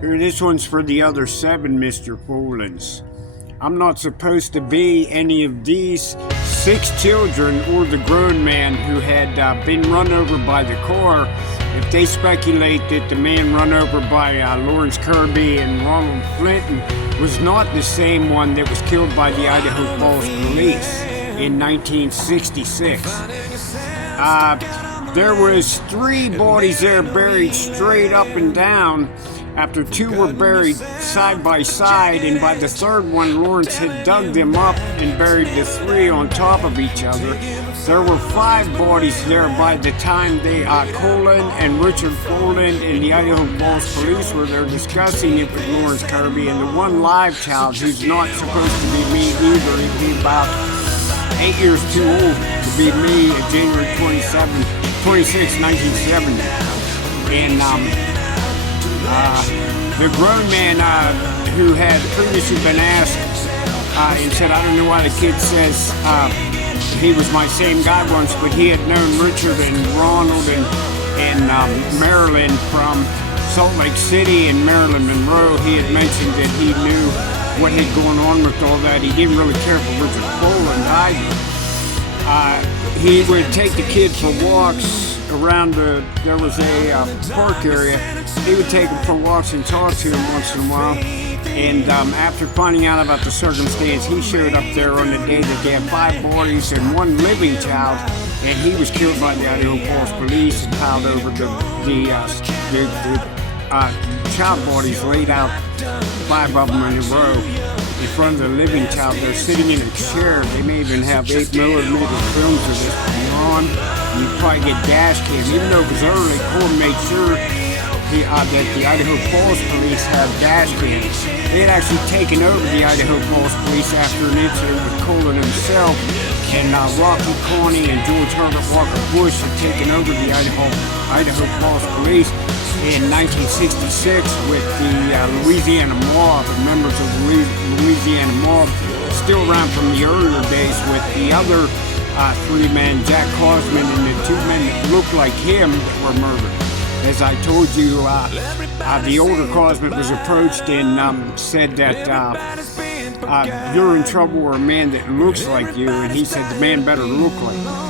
Here, this one's for the other 7 Mr. Folins. I'm not supposed to be any of these 6 children or the grown man who had been run over by the car. If they speculate that the man run over by Lawrence Kirby and Ronald Flinton was not the same one that was killed by the Idaho Falls police in 1966. There was 3 bodies there buried straight up and down after 2 were buried side by side, and by the 3rd one Lawrence had dug them up and buried the 3 on top of each other. There were 5 bodies there by the time they Colin and Richard Folin and the Idaho Falls police were there discussing it with Lawrence Kirby, and the 1 live child who's not supposed to be me either. He'd be about 8 years too old to be me at January 26, 1970. And the grown man who had previously been asked and said, I don't know why the kid says he was my same guy once, but he had known Richard and Ronald and Marilyn from Salt Lake City and Marilyn Monroe. He had mentioned that he knew what had gone on with all that. He didn't really care for Richard Folin either. He would take the kid for walks around there was a park area. He would take him for walks and talk to him once in a while. And after finding out about the circumstance, he showed up there on the day that they had 5 bodies and 1 living child, and he was killed by the Idaho Falls police and piled over the child bodies laid out, 5 of them in a row in front of the living child. They're sitting in a chair. They may even have 8mm films of this going on. You probably get dash cams. Even though it was early, Cole made sure that the Idaho Falls police have dash cams. They had actually taken over the Idaho Falls police after an incident with Colin himself, and Rocky Coney and George Herbert Walker Bush had taken over the Idaho Falls police in 1966 with the Louisiana Mob, and members of the Louisiana Mob, still around from the earlier days, with the other 3 men, Jack Cosman and the 2 men that looked like him that were murdered. As I told you, the older Cosman was approached and said that you're in trouble with a man that looks like you, and he said the man better look like you.